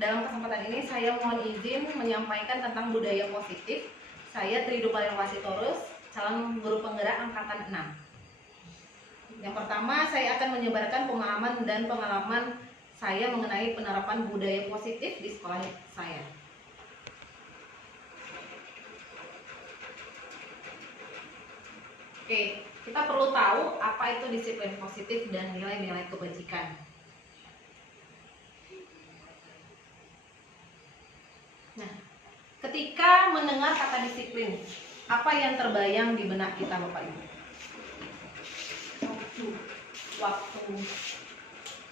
dalam kesempatan ini saya mohon izin menyampaikan tentang budaya positif. Saya Tridupalin Wasitorus, calon guru penggerak angkatan 6. Yang pertama, saya akan menyebarkan pemahaman dan pengalaman saya mengenai penerapan budaya positif di sekolah saya. Oke, kita perlu tahu apa itu disiplin positif dan nilai-nilai kebajikan. Nah, ketika mendengar kata disiplin, apa yang terbayang di benak kita, Bapak Ibu? Waktu,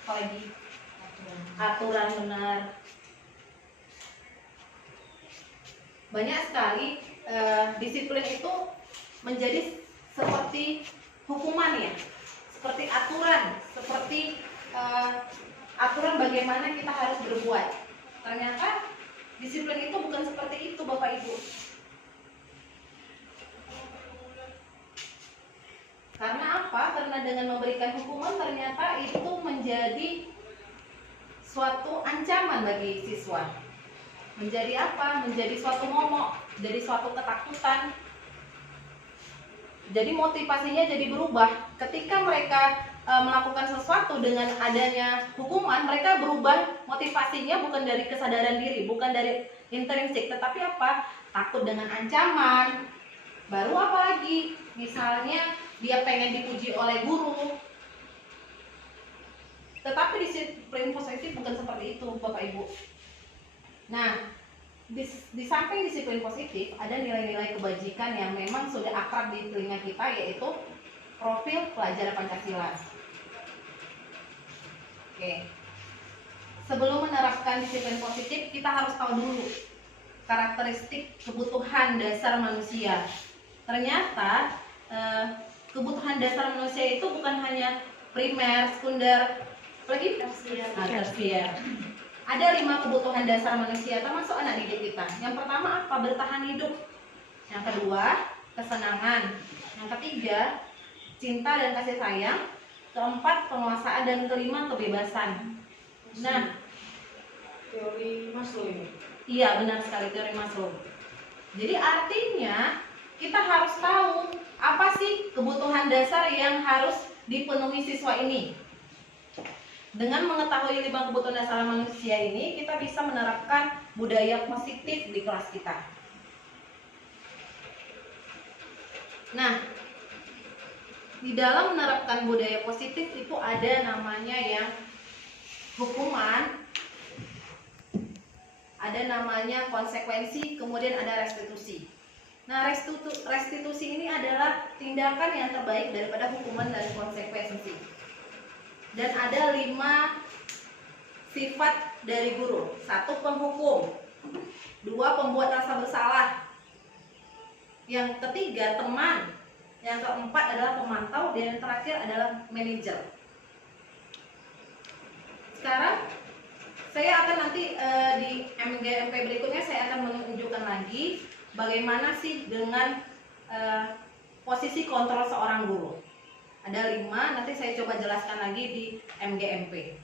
apalagi aturan benar. Banyak sekali disiplin itu menjadi seperti hukuman ya, seperti aturan, seperti aturan bagaimana kita harus berbuat. Ternyata disiplin itu bukan seperti itu, Bapak Ibu. Karena apa? Karena dengan memberikan hukuman ternyata itu menjadi suatu ancaman bagi siswa. Menjadi apa? Menjadi suatu momok, jadi suatu ketakutan. Jadi motivasinya jadi berubah. Ketika mereka melakukan sesuatu dengan adanya hukuman, mereka berubah motivasinya bukan dari kesadaran diri, bukan dari intrinsik, tetapi apa? Takut dengan ancaman. Baru apa lagi? Misalnya dia pengen dipuji oleh guru. Tetapi disiplin positif bukan seperti itu, Bapak Ibu. Nah, di samping disiplin positif, ada nilai-nilai kebajikan yang memang sudah akrab di telinga kita, yaitu profil pelajar Pancasila. Oke. Sebelum menerapkan disiplin positif, kita harus tahu dulu karakteristik kebutuhan dasar manusia. Ternyata kebutuhan dasar manusia itu bukan hanya primer, sekunder, apalagi tersier. Ada 5 kebutuhan dasar manusia, termasuk anak didik kita. Yang pertama apa? Bertahan hidup. Yang kedua, kesenangan. Yang ketiga, cinta dan kasih sayang. Keempat, penguasaan. Dan kelima, kebebasan. Nah, teori Maslow ini. Iya, benar sekali, teori Maslow. Jadi artinya kita harus tahu apa sih kebutuhan dasar yang harus dipenuhi siswa ini. Dengan mengetahui 5 kebutuhan dasar manusia ini, kita bisa menerapkan budaya positif di kelas kita. Nah, di dalam menerapkan budaya positif itu ada namanya yang hukuman, ada namanya konsekuensi, kemudian ada restitusi. Nah, restitusi ini adalah tindakan yang terbaik daripada hukuman dan konsekuensi. Dan ada 5 sifat dari guru. 1, penghukum. 2, pembuat rasa bersalah. Yang ketiga, teman. Yang keempat adalah pemantau. Dan yang terakhir adalah manajer. Sekarang saya akan nanti di MGMP berikutnya saya akan menunjukkan lagi bagaimana sih dengan posisi kontrol seorang guru. Ada 5, nanti saya coba jelaskan lagi di MGMP.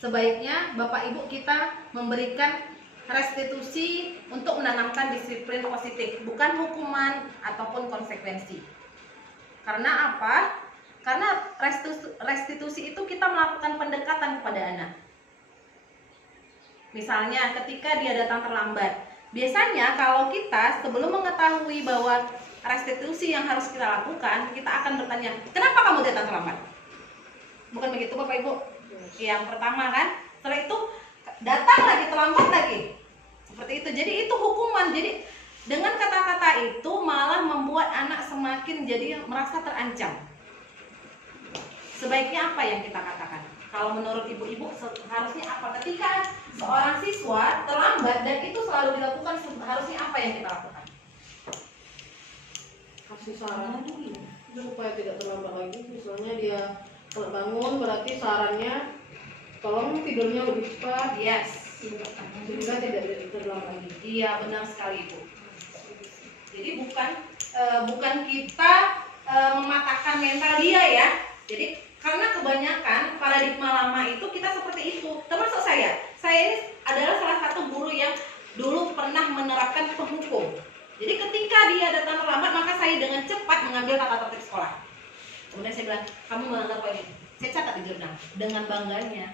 Sebaiknya Bapak Ibu kita memberikan restitusi untuk menanamkan disiplin positif, bukan hukuman ataupun konsekuensi. Karena apa? Karena restitusi itu kita melakukan pendekatan kepada anak. Misalnya ketika dia datang terlambat, biasanya kalau kita sebelum mengetahui bahwa restitusi yang harus kita lakukan, kita akan bertanya, kenapa kamu datang terlambat? Bukan begitu Bapak Ibu? Yang pertama kan, setelah itu datang lagi, terlambat lagi. Seperti itu, jadi itu hukuman. Jadi dengan kata-kata itu malah membuat anak semakin jadi merasa terancam. Sebaiknya apa yang kita katakan? Kalau menurut ibu-ibu harusnya apa? Ketika seorang siswa terlambat dan itu selalu dilakukan, harusnya apa yang kita lakukan? Kasih saran supaya tidak terlambat lagi. Misalnya dia kalau bangun, berarti sarannya tolong tidurnya lebih cepat. Yes. Sehingga tidak terlambat lagi. Iya, benar sekali Bu. Jadi bukan kita mematahkan mental dia ya. Jadi karena kebanyakan paradigma lama itu kita seperti itu. Termasuk saya ini ada Jadi ketika dia datang terlambat, maka saya dengan cepat mengambil tata tertib sekolah. Kemudian saya bilang, kamu melanggar poin ini. Saya catat di jurnal dengan bangganya.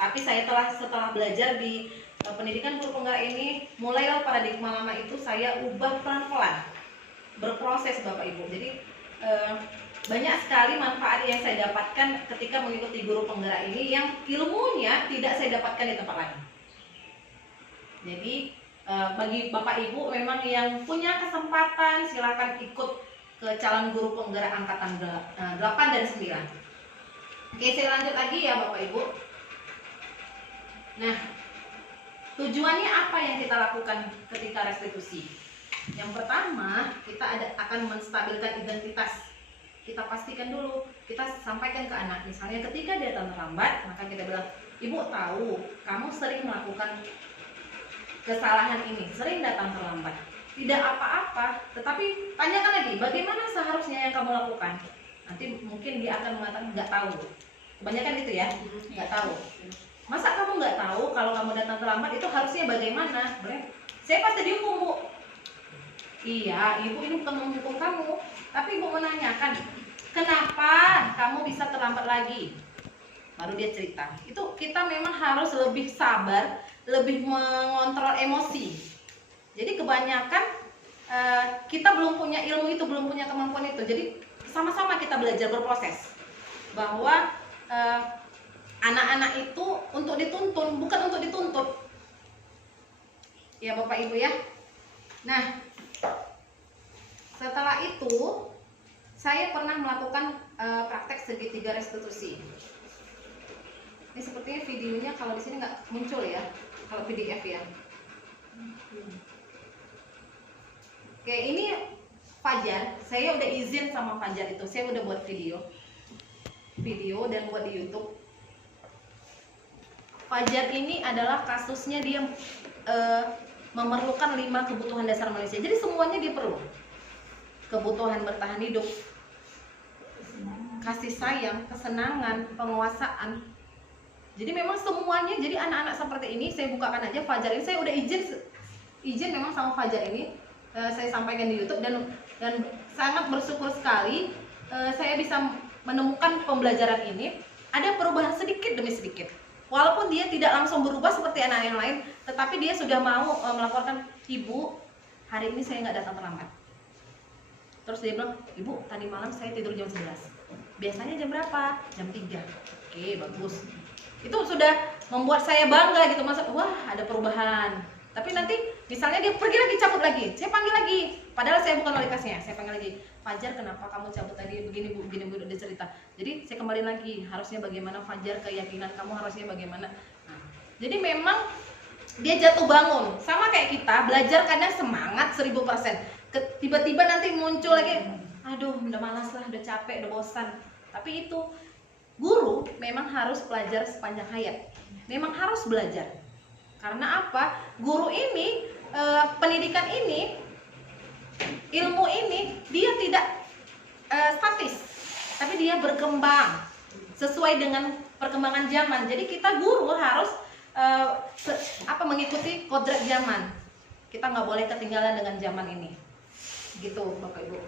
Tapi saya setelah belajar di pendidikan guru penggerak ini, mulailah paradigma lama itu saya ubah pelan-pelan, berproses Bapak Ibu. Jadi banyak sekali manfaat yang saya dapatkan ketika mengikuti guru penggerak ini yang ilmunya tidak saya dapatkan di tempat lain. Jadi bagi Bapak Ibu memang yang punya kesempatan silakan ikut ke calon guru penggerak angkatan 8 dan 9. Oke, saya lanjut lagi ya Bapak Ibu. Nah, tujuannya apa yang kita lakukan ketika restitusi? Yang pertama, kita akan menstabilkan identitas. Kita pastikan dulu, kita sampaikan ke anak. Misalnya ketika dia datang terlambat, maka kita bilang, Ibu tahu, kamu sering melakukan kesalahan ini, sering datang terlambat. Tidak apa-apa, tetapi tanyakan lagi, bagaimana seharusnya yang kamu lakukan? Nanti mungkin dia akan mengatakan nggak tahu. Kebanyakan gitu ya, nggak tahu. Masa kamu nggak tahu kalau kamu datang terlambat itu harusnya bagaimana? Saya pasti dihukum, Bu. Iya, Ibu ini bukan menghukum kamu, tapi Ibu menanyakan, kenapa kamu bisa terlambat lagi? Baru dia cerita. Itu kita memang harus lebih sabar, lebih mengontrol emosi. Jadi kebanyakan kita belum punya ilmu itu, belum punya kemampuan itu. Jadi sama-sama kita belajar berproses bahwa anak-anak itu untuk dituntun, bukan untuk dituntut. Ya Bapak Ibu ya. Nah, setelah itu saya pernah melakukan praktek segitiga restitusi. Ini sepertinya videonya kalau di sini nggak muncul ya, kalau PDF ya. Oke, ini Fajar. Saya udah izin sama Fajar itu. Saya udah buat video dan buat di YouTube. Fajar ini adalah kasusnya dia memerlukan 5 kebutuhan dasar manusia. Jadi semuanya dia perlu. Kebutuhan bertahan hidup, kasih sayang, kesenangan, penguasaan. Jadi memang semuanya. Jadi anak-anak seperti ini saya bukakan aja Fajar ini. Saya udah izin memang sama Fajar ini. Saya sampaikan di YouTube dan sangat bersyukur sekali saya bisa menemukan pembelajaran ini. Ada perubahan sedikit demi sedikit. Walaupun dia tidak langsung berubah seperti anak yang lain, tetapi dia sudah mau melaporkan, Ibu, hari ini saya nggak datang terlambat. Terus dia bilang, Ibu, tadi malam saya tidur jam 11. Biasanya jam berapa? Jam 3. Oke, bagus. Itu sudah membuat saya bangga gitu, masa wah ada perubahan. Tapi nanti misalnya dia pergi lagi, cabut lagi, saya panggil lagi. Padahal saya bukan wali kelasnya, saya panggil lagi. Fajar, kenapa kamu cabut tadi? Begini Bu, dia cerita. Jadi saya kembali lagi, harusnya bagaimana Fajar, keyakinan kamu harusnya bagaimana. Nah, jadi memang dia jatuh bangun. Sama kayak kita, belajar kadang semangat 1000%. Tiba-tiba nanti muncul lagi, aduh udah malas lah, udah capek, udah bosan. Tapi itu, guru memang harus belajar sepanjang hayat. Memang harus belajar. Karena apa? Guru ini, pendidikan ini, ilmu ini, dia tidak statis, tapi dia berkembang sesuai dengan perkembangan zaman. Jadi kita guru harus mengikuti kodrat zaman. Kita nggak boleh ketinggalan dengan zaman ini. Gitu Bapak Ibu.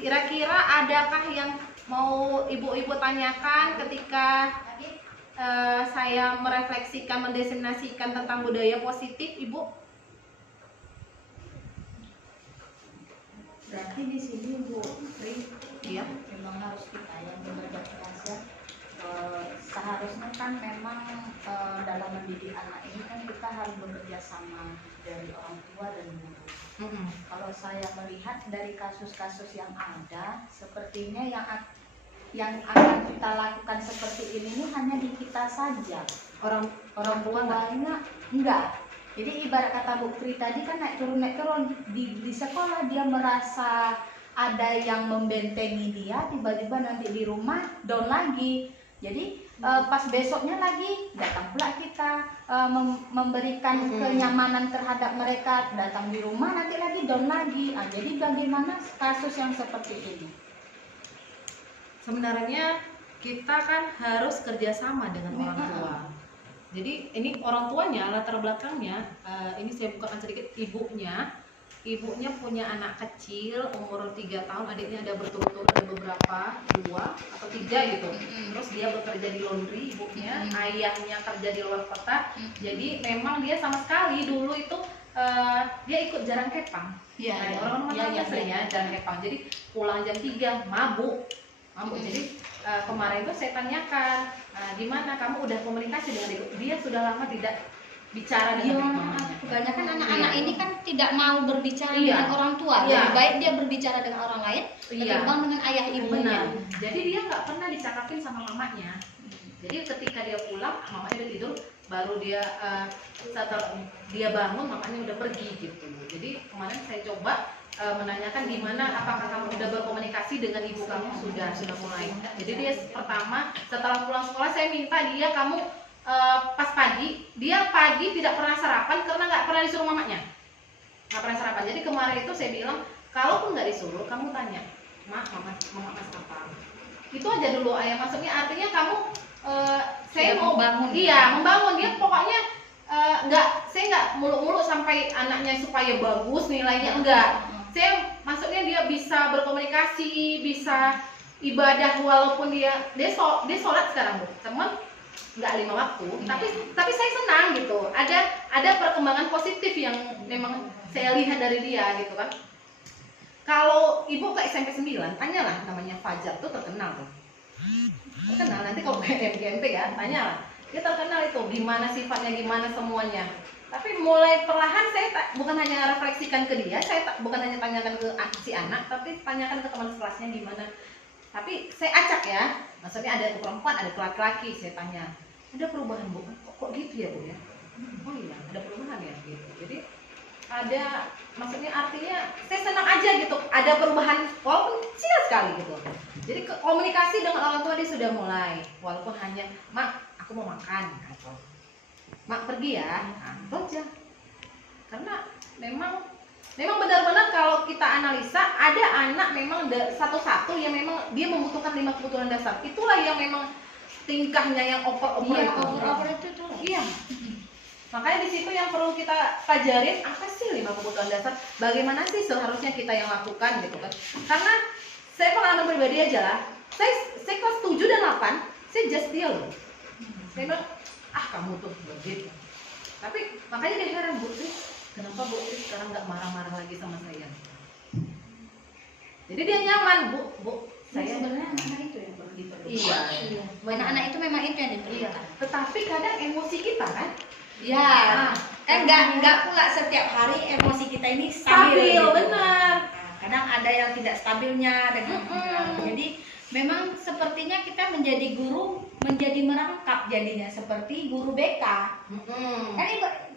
Kira-kira adakah yang mau ibu-ibu tanyakan ketika saya merefleksikan, mendefinisikan tentang budaya positif, Ibu? Berarti di sini Bu Tri, Iya. memang harus kita yang belajar. Seharusnya kan memang dalam mendidik anak ini kan kita harus bekerja sama dari orang tua dan guru. Kalau saya melihat dari kasus-kasus yang ada, sepertinya yang akan kita lakukan seperti ini hanya di kita saja. Orang tuanya enggak. Jadi ibarat kata Bu Tri tadi kan naik turun di sekolah dia merasa ada yang membentengi dia, tiba-tiba nanti di rumah down lagi. Jadi pas besoknya lagi datang pula kita memberikan kenyamanan terhadap mereka, datang di rumah nanti lagi down lagi. Jadi bagaimana kasus yang seperti ini? Sebenarnya kita kan harus kerjasama dengan orang tua. Jadi ini orang tuanya, latar belakangnya, ini saya bukakan sedikit. Ibunya punya anak kecil umur 3 tahun, adiknya ada berturut-turut, ada beberapa, 2 atau 3 gitu. Terus dia bekerja di laundry, ibunya, ayahnya kerja di luar kota. Jadi memang dia sama sekali dulu itu dia ikut jarang kepang. Iya, Orang-orang Mataram sering ya jarang kepang. Jadi pulang jam 3 mabuk. Jadi kemarin itu saya tanyakan, gimana kamu udah komunikasi dengan ibu? Dia sudah lama tidak bicara dengan mamanya. Kebanyakan anak-anak ini kan tidak mau berbicara Iya. dengan orang tua. Iya. Lebih baik dia berbicara dengan orang lain ketimbang dengan ayah ibunya. Benar. Jadi dia nggak pernah dicakapin sama mamanya. Jadi ketika dia pulang, mamanya udah tidur, baru dia setelah dia bangun, mamanya udah pergi gitu. Jadi kemarin saya coba menanyakan gimana, apakah kamu udah berkomunikasi dengan ibu kamu? Sudah mulai. Jadi dia pertama setelah pulang sekolah saya minta dia kamu pas pagi, dia pagi tidak pernah sarapan karena nggak pernah disuruh mamanya, nggak pernah sarapan. Jadi kemarin itu saya bilang, kalaupun nggak disuruh, kamu tanya, mama masak apa? Itu aja dulu ayah, maksudnya artinya kamu saya Sudah mau membangun. Iya, membangun dia pokoknya saya nggak muluk-muluk sampai anaknya supaya bagus nilainya, enggak. Saya maksudnya dia bisa berkomunikasi, bisa ibadah walaupun dia sholat sekarang, Bu. Cuman nggak 5 waktu, tapi saya senang gitu. Ada perkembangan positif yang memang saya lihat dari dia gitu kan. Kalau ibu ke SMP 9, tanyalah namanya Fajar tuh terkenal tuh. Terkenal, nanti kalau ke MGMP ya, tanyalah. Dia terkenal itu, gimana sifatnya, gimana semuanya. Tapi mulai perlahan saya bukan hanya refleksikan ke dia, saya bukan hanya tanyakan ke si anak, tapi tanyakan ke teman sekelasnya gimana. Tapi saya acak ya, maksudnya ada ke perempuan, ada ke laki-laki, saya tanya, ada perubahan Bu? Kok gitu ya Bu ya? Oh iya, ada perubahan ya gitu. Jadi ada, maksudnya artinya saya senang aja gitu, ada perubahan walaupun kecil sekali gitu. Jadi komunikasi dengan orang tua dia sudah mulai, walaupun hanya mak aku mau makan atau mak pergi ya, itu aja. Karena memang benar-benar kalau kita analisa ada anak memang satu-satu yang memang dia membutuhkan 5 kebutuhan dasar. Itulah yang memang tingkahnya yang over-over itu. Iya. Makanya di situ yang perlu kita pelajarin, apa sih 5 kebutuhan dasar? Bagaimana sih seharusnya kita yang lakukan gitu kan? Karena saya pengalaman pribadi aja lah. Saya kelas 7 dan 8, saya just deal loh. Saya bilang, kamu tuh begitu. Tapi makanya dia heran, Bu Tris, kenapa Bu Tris sekarang nggak marah-marah lagi sama saya? Jadi dia nyaman, Bu. Saya sebenarnya anak-anak itu yang perlu diperlukan. Iya. Anak-anak itu memang itu yang diperlukan. Tetapi kadang emosi kita kan? Ya, kan nggak pula setiap hari emosi kita ini stabil. Gitu. Benar. Kadang ada yang tidak stabilnya dan jadi memang sepertinya kita menjadi guru menjadi merangkap jadinya seperti guru BK. Kan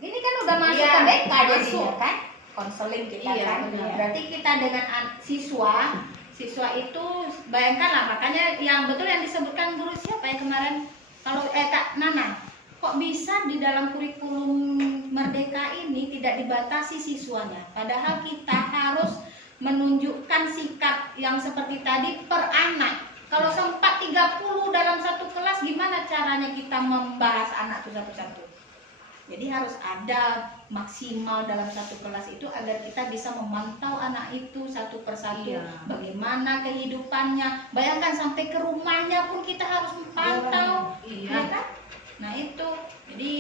ini kan udah masuk ke BK jadinya kan, konseling kita kan. Benar. Berarti kita dengan siswa itu bayangkanlah, makanya yang betul yang disebutkan guru siapa ya kemarin, kalau Kak Nana, kok bisa di dalam kurikulum Merdeka ini tidak dibatasi siswanya, padahal kita harus menunjukkan sikap yang seperti tadi per anak. Kalau sempat 30 dalam satu kelas, gimana caranya kita membahas anak itu satu-satu? Jadi harus ada maksimal dalam satu kelas itu agar kita bisa memantau anak itu satu persatu. Iya. Bagaimana kehidupannya. Bayangkan sampai ke rumahnya pun kita harus memantau. Iya. Ya kan? Nah itu. Jadi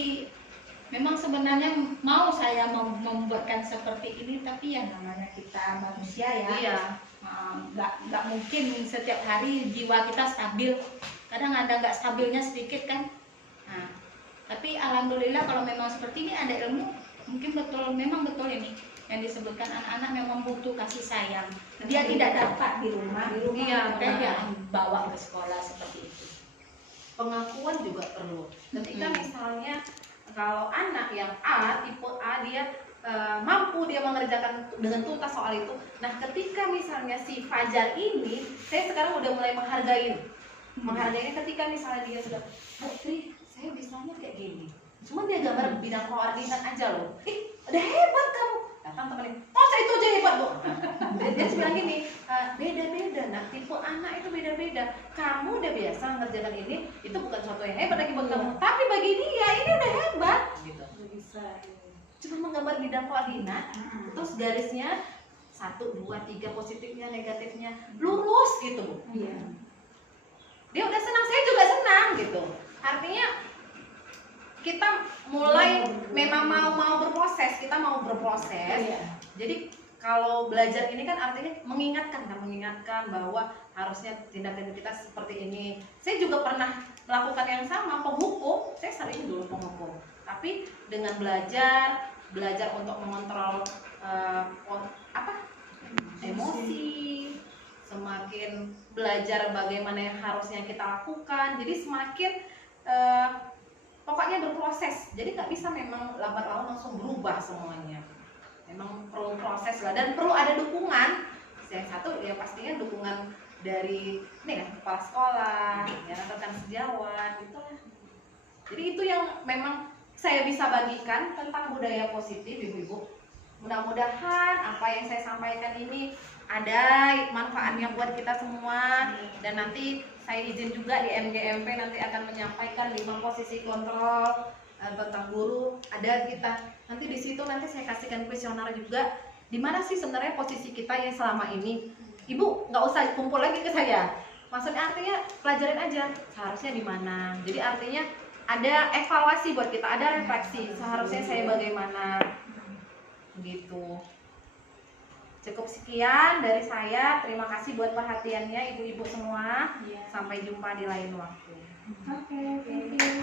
memang sebenarnya mau saya membuatkan seperti ini, tapi ya namanya kita manusia ya. Iya. Nggak mungkin setiap hari jiwa kita stabil. Kadang ada nggak stabilnya sedikit kan. Nah, tapi alhamdulillah kalau memang seperti ini ada ilmu, mungkin memang betul ini yang disebutkan anak-anak memang butuh kasih sayang. Dia tidak dapat di rumah Iya, makanya dia bawa ke sekolah seperti itu. Pengakuan juga perlu. Ketika misalnya kalau anak yang tipe A dia mampu dia mengerjakan dengan tuntas soal itu. Nah, ketika misalnya si Fajar ini, saya sekarang udah mulai menghargainya ketika misalnya dia sudah, Bu Tri, saya bisanya kayak gini. Cuma dia gambar bidang koordinat aja loh. Udah hebat kamu. Datang temenin, masa itu aja hebat Bu. Dia bilang gini, beda-beda. Nah, tipe anak itu beda-beda. Kamu udah biasa mengerjakan ini, itu bukan sesuatu yang hebat lagi buat kamu. Tapi bagi dia ini udah cuma menggambar bidang koordinat, terus garisnya 1, 2, 3 positifnya, negatifnya, lurus gitu Bu. Iya. Dia udah senang, saya juga senang gitu. Artinya kita mulai memang mau berproses, kita mau berproses. Iya. Jadi kalau belajar ini kan artinya mengingatkan bahwa harusnya tindakan kita seperti ini. Saya juga pernah melakukan yang sama, penghukum. Saya sering dulu penghukum. Tapi dengan belajar untuk mengontrol emosi, semakin belajar bagaimana yang harusnya kita lakukan. Jadi semakin pokoknya berproses. Jadi nggak bisa memang lambat laun langsung berubah semuanya. Memang perlu proses lah dan perlu ada dukungan. Yang satu ya pastinya dukungan dari ini kan kepala sekolah, ya rekan sejawat gitu lah. Jadi itu yang memang saya bisa bagikan tentang budaya positif Ibu-ibu. Mudah-mudahan apa yang saya sampaikan ini ada manfaatnya buat kita semua, dan nanti saya izin juga di MGMP nanti akan menyampaikan 5 posisi kontrol tentang guru. Ada kita nanti di situ nanti saya kasihkan kuesioner juga di mana sih sebenarnya posisi kita yang selama ini. Ibu nggak usah kumpul lagi ke saya, maksudnya artinya pelajarin aja seharusnya di mana. Jadi artinya ada evaluasi buat kita, ada refleksi seharusnya saya bagaimana gitu. Cukup sekian dari saya. Terima kasih buat perhatiannya ibu-ibu semua. Sampai jumpa di lain waktu. Oke, thank you.